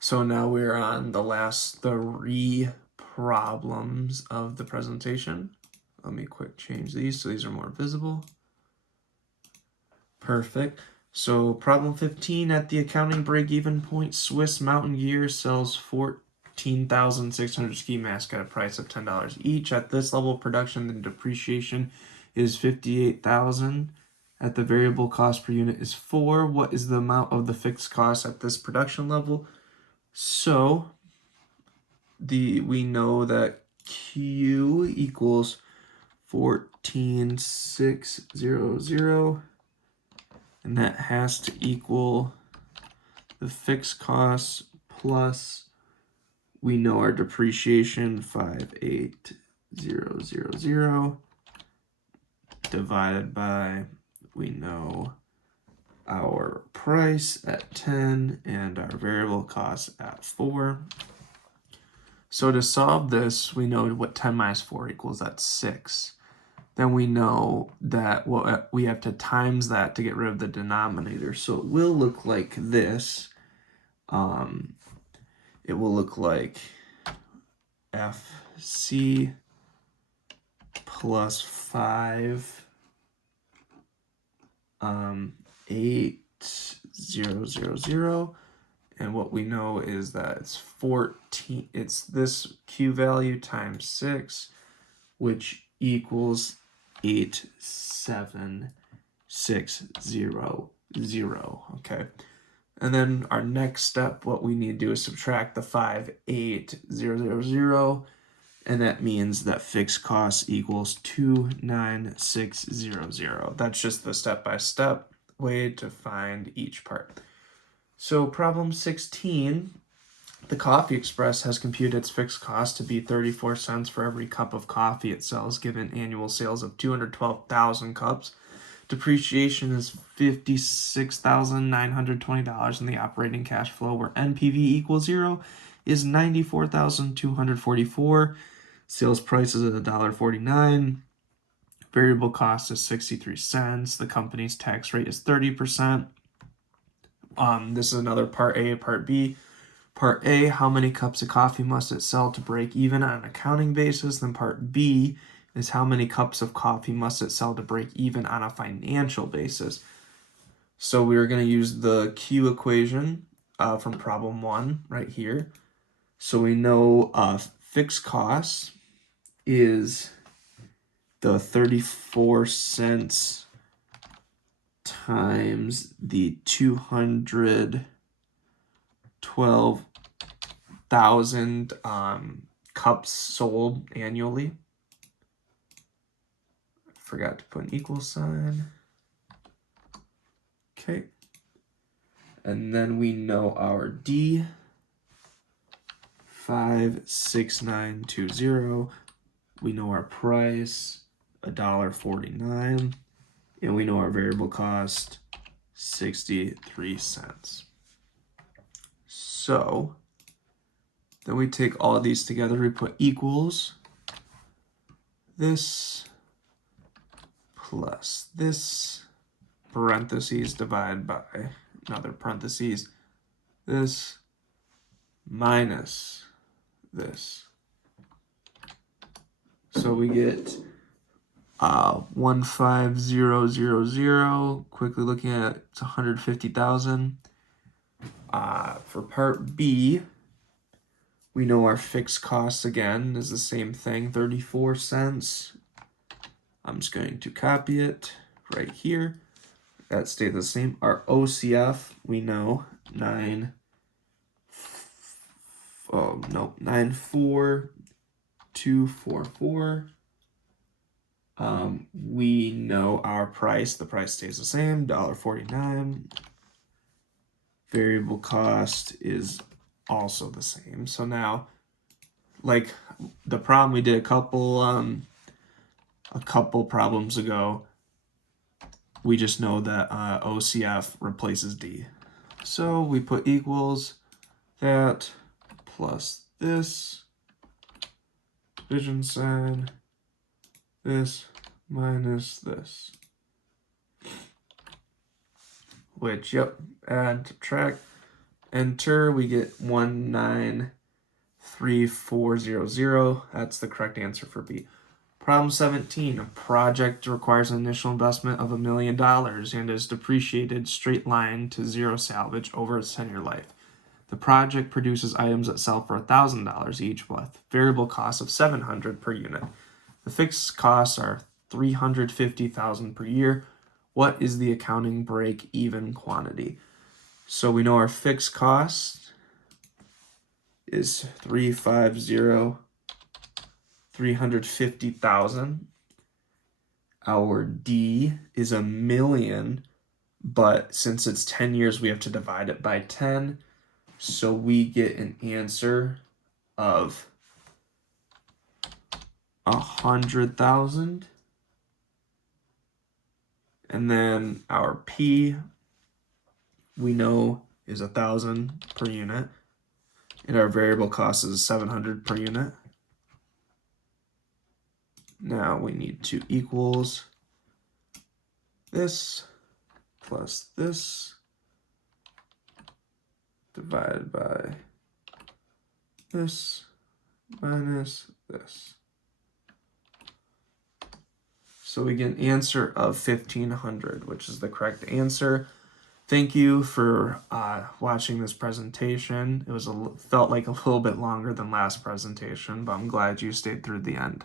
So now we're on the last three problems of the presentation. Let me quick change these so these are more visible. Perfect. So problem 15, at the accounting break-even point, Swiss Mountain Gear sells 14,600 ski masks at a price of $10 each. At this level of production, the depreciation is 58,000. At the variable cost per unit is 4. What is the amount of the fixed cost at this production level? So we know that Q equals 14,600, and that has to equal the fixed costs plus, we know our depreciation, 5,800, divided by, we know our price at 10 and our variable costs at 4. So to solve this, we know what 10 minus 4 equals, that's 6. Then we know that we have to times that to get rid of the denominator. So it will look like this. It will look like FC plus 5, 8,000. And what we know is that it's 14, it's this Q value times 6, which equals 8,760. Okay. And then our next step, what we need to do is subtract the 5,800, and that means that fixed cost equals 2,960. That's just the step-by-step way to find each part. So problem 16, the Coffee Express has computed its fixed cost to be 34 cents for every cup of coffee it sells, given annual sales of 212,000 cups. Depreciation is $56,920, and the operating cash flow, where NPV equals 0, is $94,244. Sales price is $1.49. Variable cost is 63 cents. The company's tax rate is 30%. This is another part A, part B. Part A, how many cups of coffee must it sell to break even on an accounting basis? Then part B is how many cups of coffee must it sell to break even on a financial basis? So we're going to use the Q equation from problem 1 right here. So we know fixed cost is the 34 cents times the 212,000 cups sold annually. Forgot to put an equal sign. Okay. And then we know our D, 56920. We know our price, $1.49. And we know our variable cost, 63 cents. So then we take all of these together, we put equals this plus this, parentheses, divided by another parentheses, this minus this. So we get 15000. Quickly looking at it, it's 150,000. For part B, we know our fixed costs again is the same thing, 34 cents. I'm just going to copy it right here. That stayed the same. Our OCF, we know 94244. We know our price. The price stays the same, $1.49. Variable cost is also the same. So now, like the problem we did a couple problems ago, we just know that OCF replaces D. So we put equals that plus this, division sign, this minus this. Which, yep, add, subtract, Enter, we get 193400. That's the correct answer for B. Problem 17. A project requires an initial investment of $1 million and is depreciated straight line to zero salvage over its 10-year life. The project produces items that sell for $1,000 each with variable costs of $700 per unit. The fixed costs are $350,000 per year. What is the accounting break-even quantity? So we know our fixed cost is 350,000. Our D is $1 million, but since it's 10 years, we have to divide it by 10. So we get an answer of 100,000. And then our P, we know, is 1,000 per unit. And our variable cost is 700 per unit. Now we need to equals this plus this divided by this minus this. So we get an answer of 1,500, which is the correct answer. Thank you for watching this presentation. It was felt like a little bit longer than last presentation, but I'm glad you stayed through the end.